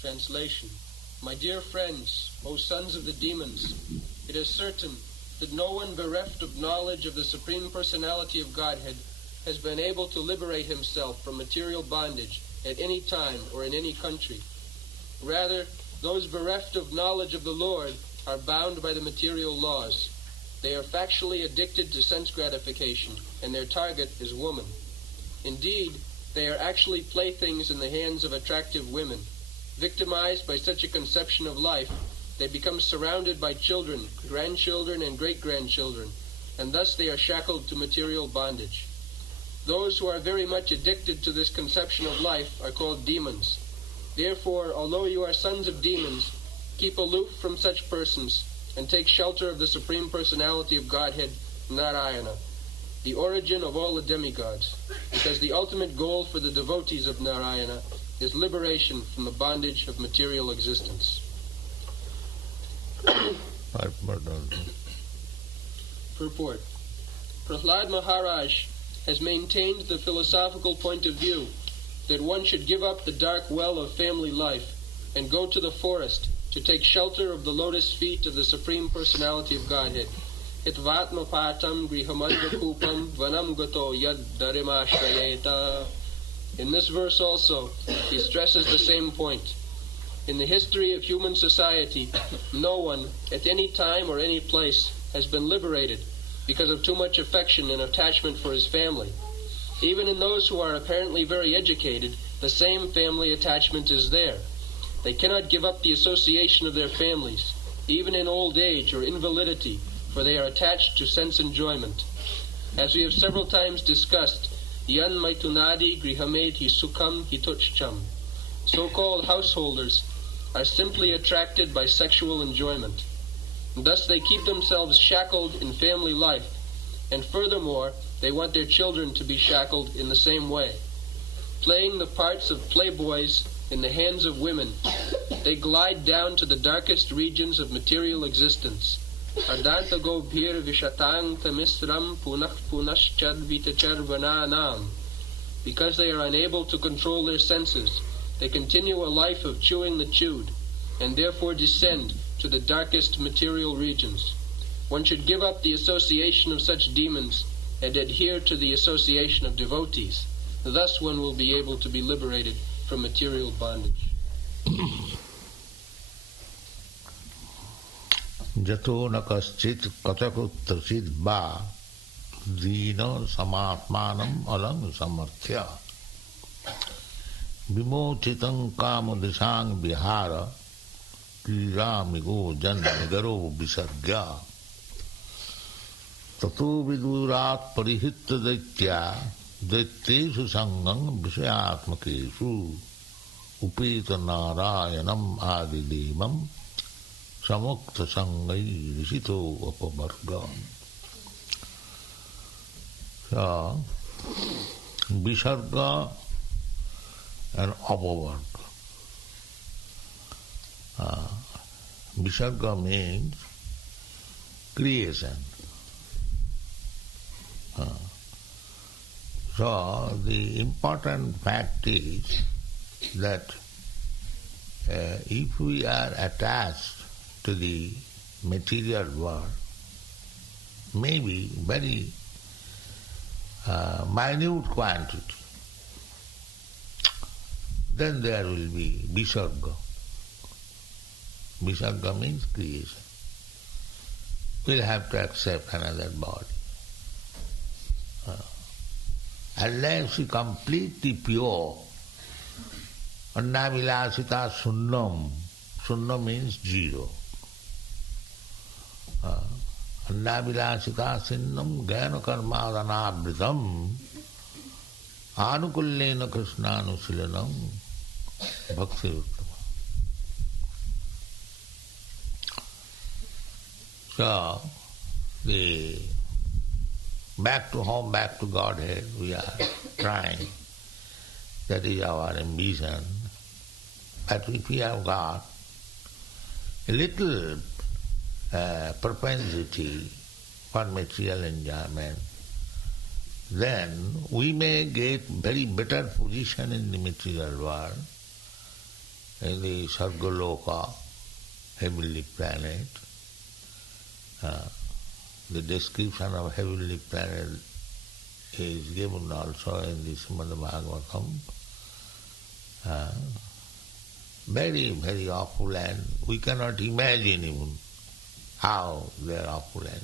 Translation. My dear friends, O sons of the demons, it is certain that no one bereft of knowledge of the Supreme Personality of Godhead has been able to liberate himself from material bondage at any time or in any country. Rather, those bereft of knowledge of the Lord are bound by the material laws. They are factually addicted to sense gratification, and their target is woman. Indeed, they are actually playthings in the hands of attractive women. Victimized by such a conception of life, they become surrounded by children, grandchildren, and great-grandchildren, and thus they are shackled to material bondage. Those who are very much addicted to this conception of life are called demons. Therefore, although you are sons of demons, keep aloof from such persons and take shelter of the Supreme Personality of Godhead, Narayana, the origin of all the demigods, because the ultimate goal for the devotees of Narayana is liberation from the bondage of material existence. Purport. Prahlad Maharaj has maintained the philosophical point of view that one should give up the dark well of family life and go to the forest to take shelter of the lotus feet of the Supreme Personality of Godhead. Hitvatmapatam grihamadvakupam vanam gato yad darimashrayeta. In this verse also, he stresses the same point. In the history of human society, no one, at any time or any place, has been liberated because of too much affection and attachment for his family. Even in those who are apparently very educated, the same family attachment is there. They cannot give up the association of their families, even in old age or invalidity, for they are attached to sense enjoyment. As we have several times discussed, yan maitunadi grihamed hi sukham hituchcham. So-called householders are simply attracted by sexual enjoyment. And thus they keep themselves shackled in family life, and furthermore, they want their children to be shackled in the same way. Playing the parts of playboys in the hands of women, they glide down to the darkest regions of material existence. Ardanta gobhir vishatang tamisram punah punaschad vitacharvananam. Because they are unable to control their senses, they continue a life of chewing the chewed, and therefore descend to the darkest material regions. One should give up the association of such demons and adhere to the association of devotees. Thus one will be able to be liberated from material bondage. Jato na kaschit katakutrasit ba dina samatmanam alam samarthya vimochitam kama disang vihara kiramigo janmigaro visargya tato vidurat parihitta daitya daityesu sangam visayatmakesu upeta narayanam adidemam samukta sangai risito apamarga. So, visarga and apavarga. Visarga means creation. So the important fact is that if we are attached to the material world, maybe very minute quantity, then there will be visarga. Visarga means creation. We'll have to accept another body. Unless we completely pure, annavilasita sunnam. Sunnam means zero. Annavilasita sinnam jnana karmadanabritam anukullena Kṛṣṇanusilanam bhakti uttama. So, back to home, back to Godhead, we are trying. That is our ambition. But if we have got a little propensity for material enjoyment, then we may get very better position in the material world, in the Sargaloka, heavenly planet. The description of heavenly planet is given also in the Srimad Bhagavatam. Very, very opulent. We cannot imagine even how they are opulent.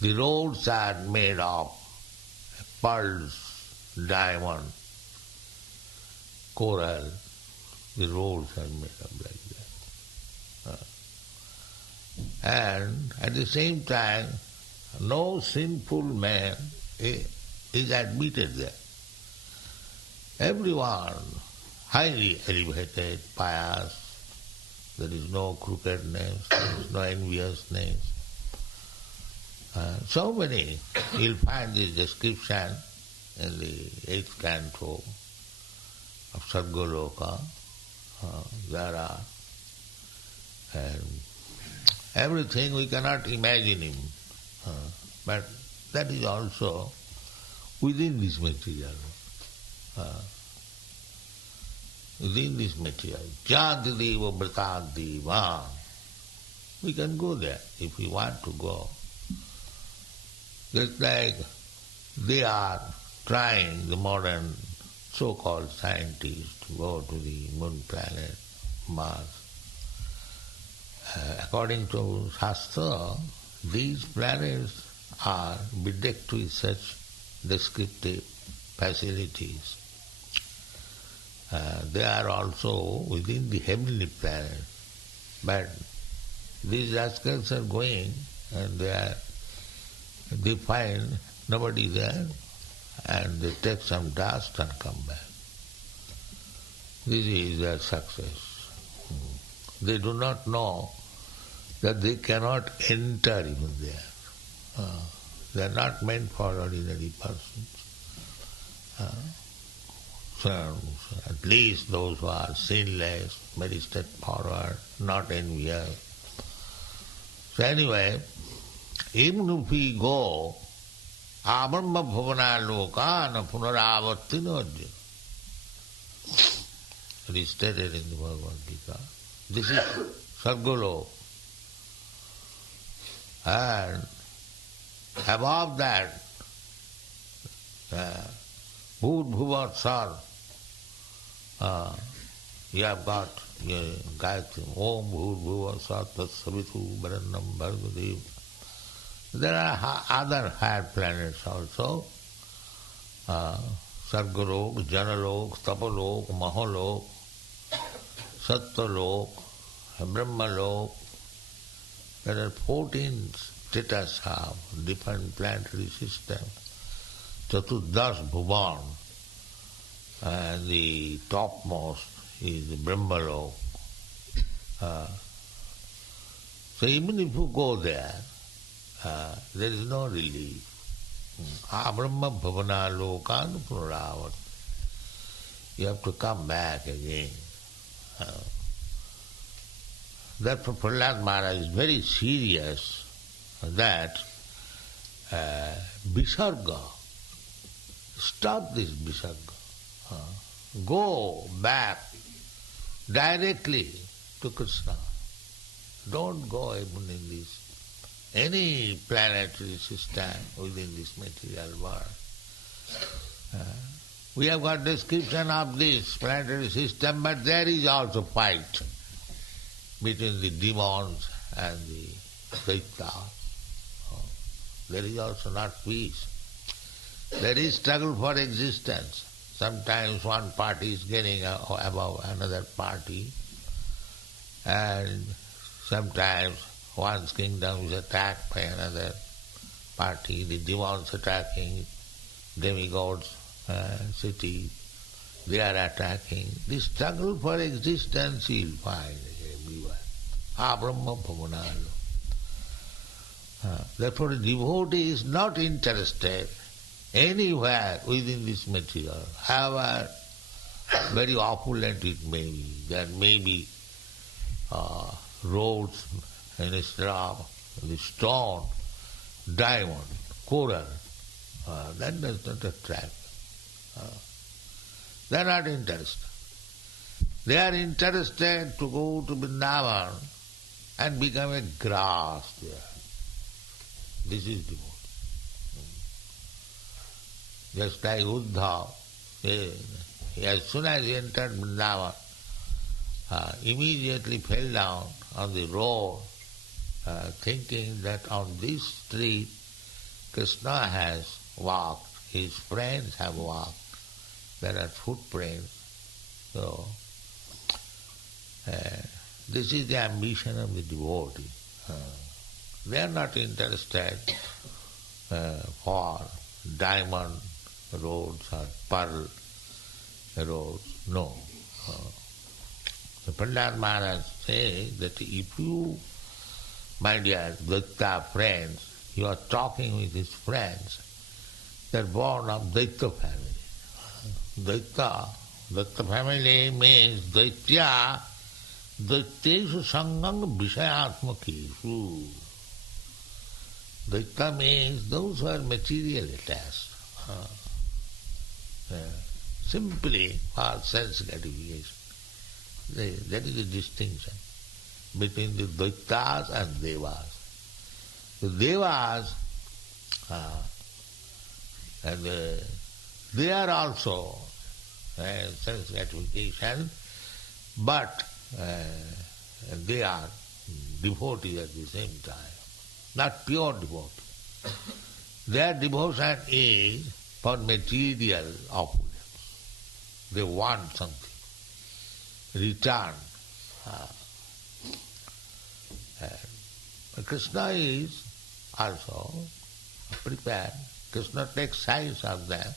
The roads are made of pearls, diamond, coral. The roads are made of like that. And at the same time, no sinful man is admitted there. Everyone highly elevated, pious, there is no crookedness, there is no enviousness. So many, you'll find this description in the 8th canto of Sargaloka. There are everything we cannot imagine him. But that is also within this material. Within this material. Jadideva Bratadeva. We can go there if we want to go. Just like they are trying, the modern so-called scientists, to go to the moon planet, Mars. According to Shastra, these planets are bedecked with such descriptive facilities. They are also within the heavenly planet. But these rascals are going and they find nobody there and they take some dust and come back. This is their success. They do not know that they cannot enter even there. They are not meant for ordinary persons. So at least those who are sinless, very straightforward, not envious. So anyway, even if we go, abrahma bhavana lokana punaravartino arjuna. It is stated in the Bhagavad Gita. This is Sargaloka. And above that, Bhūt Bhuva Sar, you have got Gayatri, Om Bhūt Bhuva Sar Tat Savitu Varannam Bhargadev. There are other higher planets also. Sargalok, Janalok, Tapalok, Mahalok, Sattalok, Brahmalok. There are 14 status of different planetary systems. Chaturdash Bhuvan, and the topmost is the Brahmalok. So even if you go there is no relief. Brahma bhavana lokan punaravat. You have to come back again. Therefore Prahlad Maharaj is very serious that visarga, stop this visarga. Go back directly to Kṛṣṇa. Don't go even in this any planetary system within this material world. We have got description of this planetary system, but there is also fight between the demons and the Daitya. There is also not peace. There is struggle for existence. Sometimes one party is getting above another party, and sometimes one's kingdom is attacked by another party, the demons attacking demigods' city, they are attacking. This struggle for existence you'll find everywhere. Brahma bhavanalo. Therefore a devotee is not interested anywhere within this material, however very opulent it may be. There may be roads instead of the stone, diamond, coral. That does not attract. They are not interested. They are interested to go to Vrindavan and become a grass there. This is devotee. Just like Uddhav, as soon as he entered Vrindavan, immediately fell down on the road, thinking that on this street Kṛṣṇa has walked, his friends have walked, there are footprints. So, this is the ambition of the devotee. They are not interested for diamond roads or pearl roads. No. The Prahlāda Maharaj says that if you, my dear Daita friends, you are talking with his friends, they are born of Daita family. Daita family means Daitya, Daiteshu Sangam Vishayatmakeshu. Daita means those who are material attached. Simply for sense gratification. That is the distinction between the Daitas and Devas. The Devas, they are also sense gratification, but they are devotees at the same time, not pure devotee. Their devotion is for material opulence. They want something, return. Kṛṣṇa is also prepared. Kṛṣṇa takes sides of them.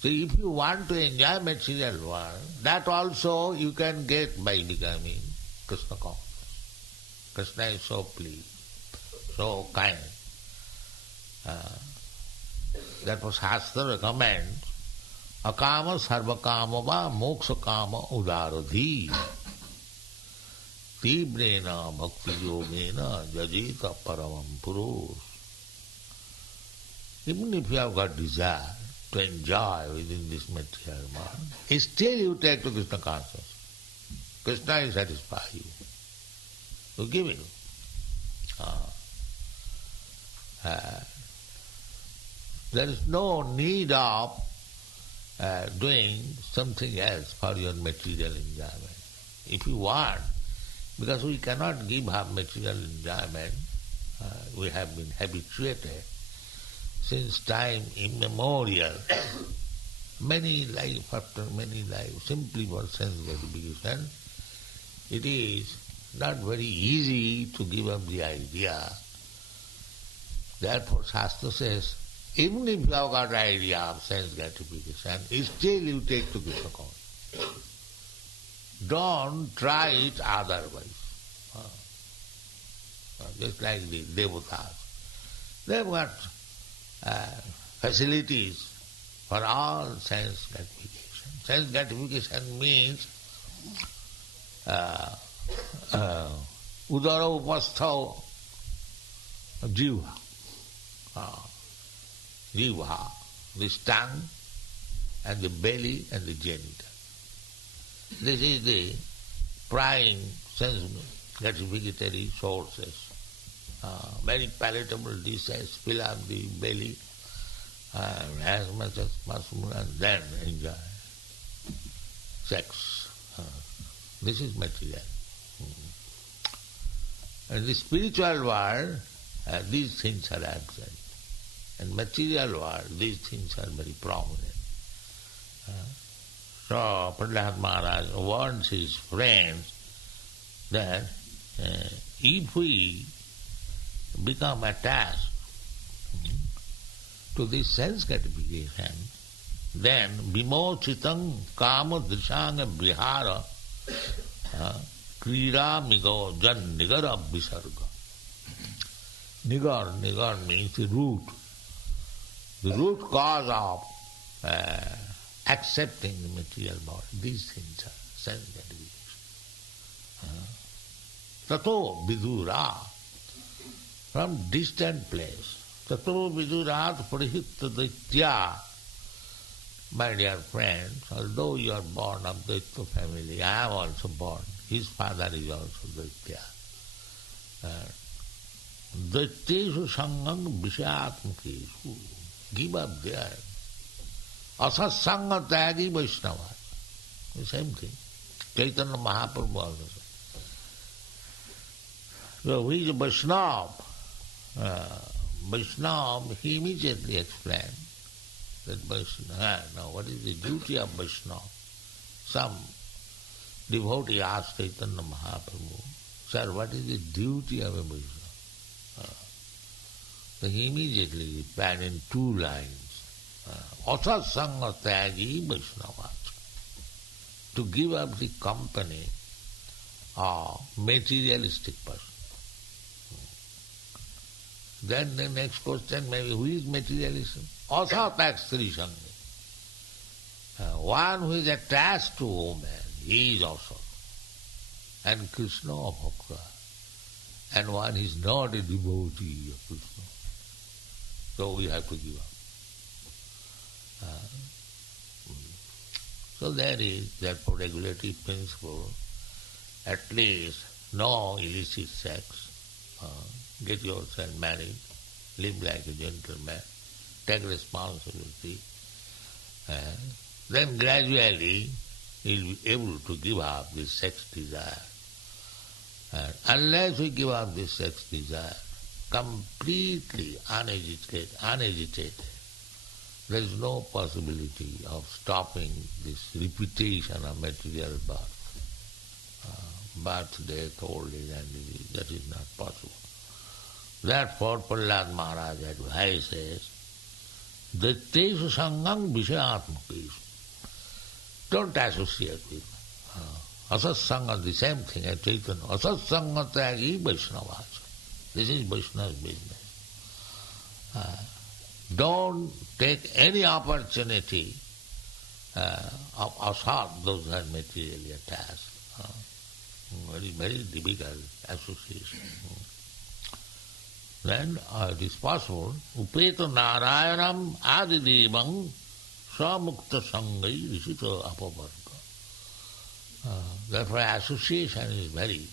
So if you want to enjoy material world, that also you can get by becoming Kṛṣṇa conscious. Kṛṣṇa is so pleased, so kind. Therefore Shastra recommends akama sarvakama va moksha kama udaradhi tibrena bhakti yogena jajita paramam purush. Even if you have got desire to enjoy within this material world, still you take to Kṛṣṇa consciousness. Kṛṣṇa will satisfy you. You give it. There is no need of doing something else for your material enjoyment. If you want, because we cannot give up material enjoyment, we have been habituated since time immemorial, many life after many life, simply for sense gratification. It is not very easy to give up the idea. Therefore Shastra says, even if you have got an idea of sense gratification, still you take to Kṛṣṇa consciousness. Don't try it otherwise. Just like the devatas. They've got facilities for all sense gratification. Sense gratification means udara upastha jiva. Jiva, the tongue and the belly and the genital. This is the prime sense gratificatory sources. Very palatable dishes fill up the belly as much as possible and then enjoy sex. This is material. In the spiritual world, these things are absent. In material world, these things are very prominent. So Prahlāda Maharaj warns his friends that if we become attached to this sense gratification, then vimochitam kama drishanga vihara krida migo jan nigara visarga. Nigar means the root. The root cause of accepting the material body. These things are sense gratification. Tato vidura, from distant place. Tato vidurat parihitta daitya My dear friends, although you are born of Daitya family, I am also born. His father is also Daitya. Daityesu sangam vishayatmakeshu. Give up there. Asatsanga tyagi Vaishnava. The same thing. Chaitanya Mahaprabhu also said. So who is a Vaishnava? Vaishnava, he immediately explained that Vaishnava, now what is the duty of Vaishnava? Some devotee asked Chaitanya Mahaprabhu, Sir, what is the duty of a Vaishnava? So he immediately replied in 2 lines, Asatsanga tyagi Vaishnava. To give up the company of materialistic person. Then the next question may be, who is materialism? Asatastri sangi. One who is attached to woman, he is also. And Kṛṣṇa bhakta. And one is not a devotee of Kṛṣṇa. So we have to give up. So there is, therefore, regulative principle, at least no illicit sex, get yourself married, live like a gentleman, take responsibility, then gradually you'll be able to give up this sex desire. Unless we give up this sex desire, completely unagitated, there is no possibility of stopping this repetition of material birth. Birth, death, old age and disease, that is not possible. Therefore, Prahlad Maharaj advises, Detached sangam vishayatmakeshu. Don't associate with Asatsanga, the same thing as Chaitanya. Asatsanga tyagi Vaishnava. This is Vaishnava's business. Don't take any opportunity of asat, those who are materially attached. Very, very difficult association. Then it is possible, Upeta Narayanam Adidevang Samukta Sangai Rishita Apavarga. Therefore association is very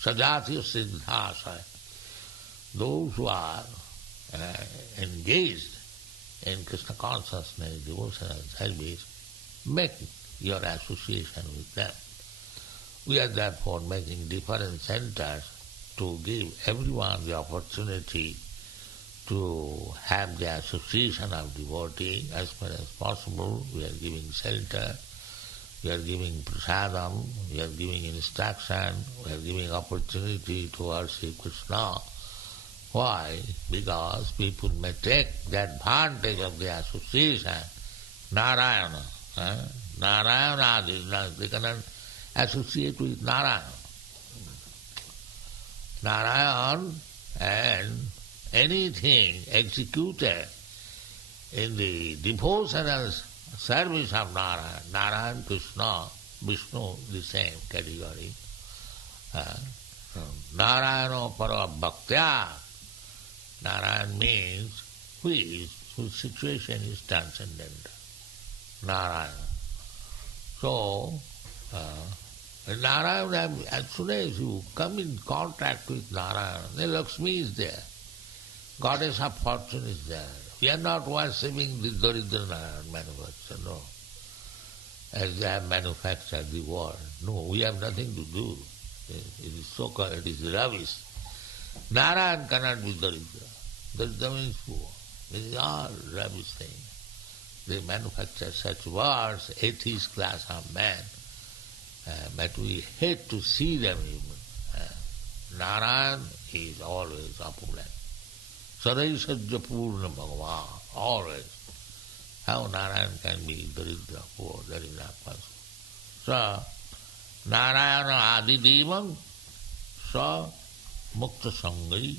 Sajati Siddhasa. Those who are engaged in Krishna consciousness, devotional service, make your association with them. We are therefore making different centers to give everyone the opportunity to have the association of devotee as far as possible. We are giving shelter, we are giving prasadam, we are giving instruction, we are giving opportunity to worship Kṛṣṇa. Why? Because people may take the advantage of the association. Narayana. Narayana, they cannot associate with Narayana. Narayana and anything executed in the devotional service of Narayana, Narayana, Kṛṣṇa, Vishnu, the same category. Narayana para bhaktya. Narayana means whose situation is transcendental. Narayana. So, Narayana, as soon as you come in contact with Narayana, then Lakshmi is there. Goddess of fortune is there. We are not worshipping the Daridra Narayana manufacture, no. As they have manufactured the world. No, we have nothing to do. It is so-called, it is rubbish. Narayana cannot be Daridra. Daridra means poor. This is all rubbish thing. They manufacture such words, atheist class of man, but we hate to see them even. Narayana is always opulent. Sarai Sajja Purna Bhagavan, always. How Narayana can be Daridra, poor, that is not possible. So, Narayana Adidevam Sa Mukta Sangai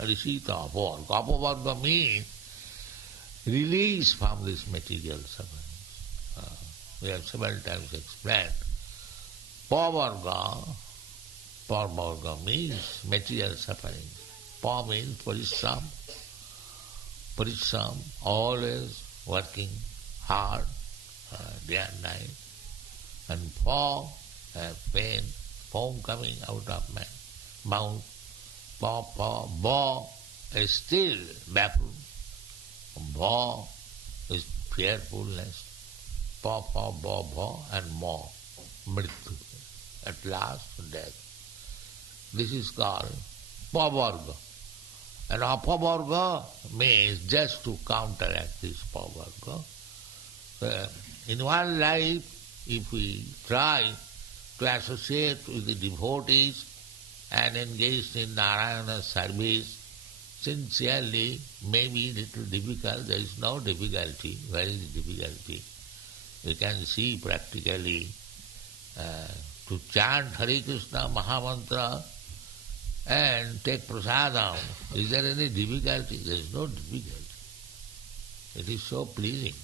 Rishita Apavarga. Apavarga means release from this material suffering. We have several times explained. Pavarga means material suffering. Pa means parisram. Parisram, always working hard day and night, and paw, pain, foam coming out of my mouth, paw is still baffled, bhaw is fearfulness, paw, and maw, mrityu, at last death. This is called pavarga. And apavarga means just to counteract this pavarga. In one life, if we try to associate with the devotees and engage in Narayana service, sincerely, maybe little difficult, there is no difficulty. Where is the difficulty? You can see practically to chant Hare Kṛṣṇa Mahamantra and take prasadam. Is there any difficulty? There is no difficulty. It is so pleasing.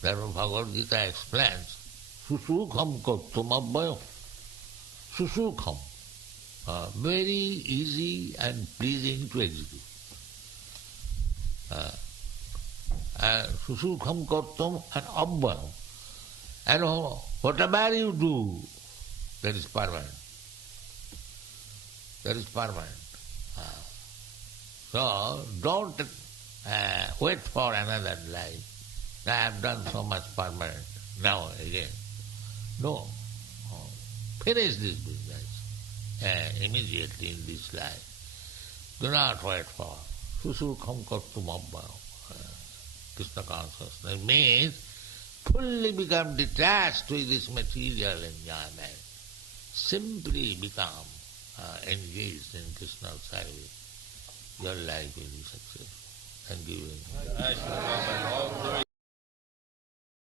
Therefore Bhagavad Gita explains, Susukham kartum abhayam. Susukham. Very easy and pleasing to execute. Susukham kartum and abhayam. And whatever you do, that is permanent. That is permanent. So don't wait for another life. I have done so much permanent, now again. No. Finish this business immediately in this life. Do not wait for Susukham kartum abhayam. Kṛṣṇa consciousness means fully become detached with this material enjoyment. Simply become engaged in Krishna service. Your life will be successful. Thank you very much.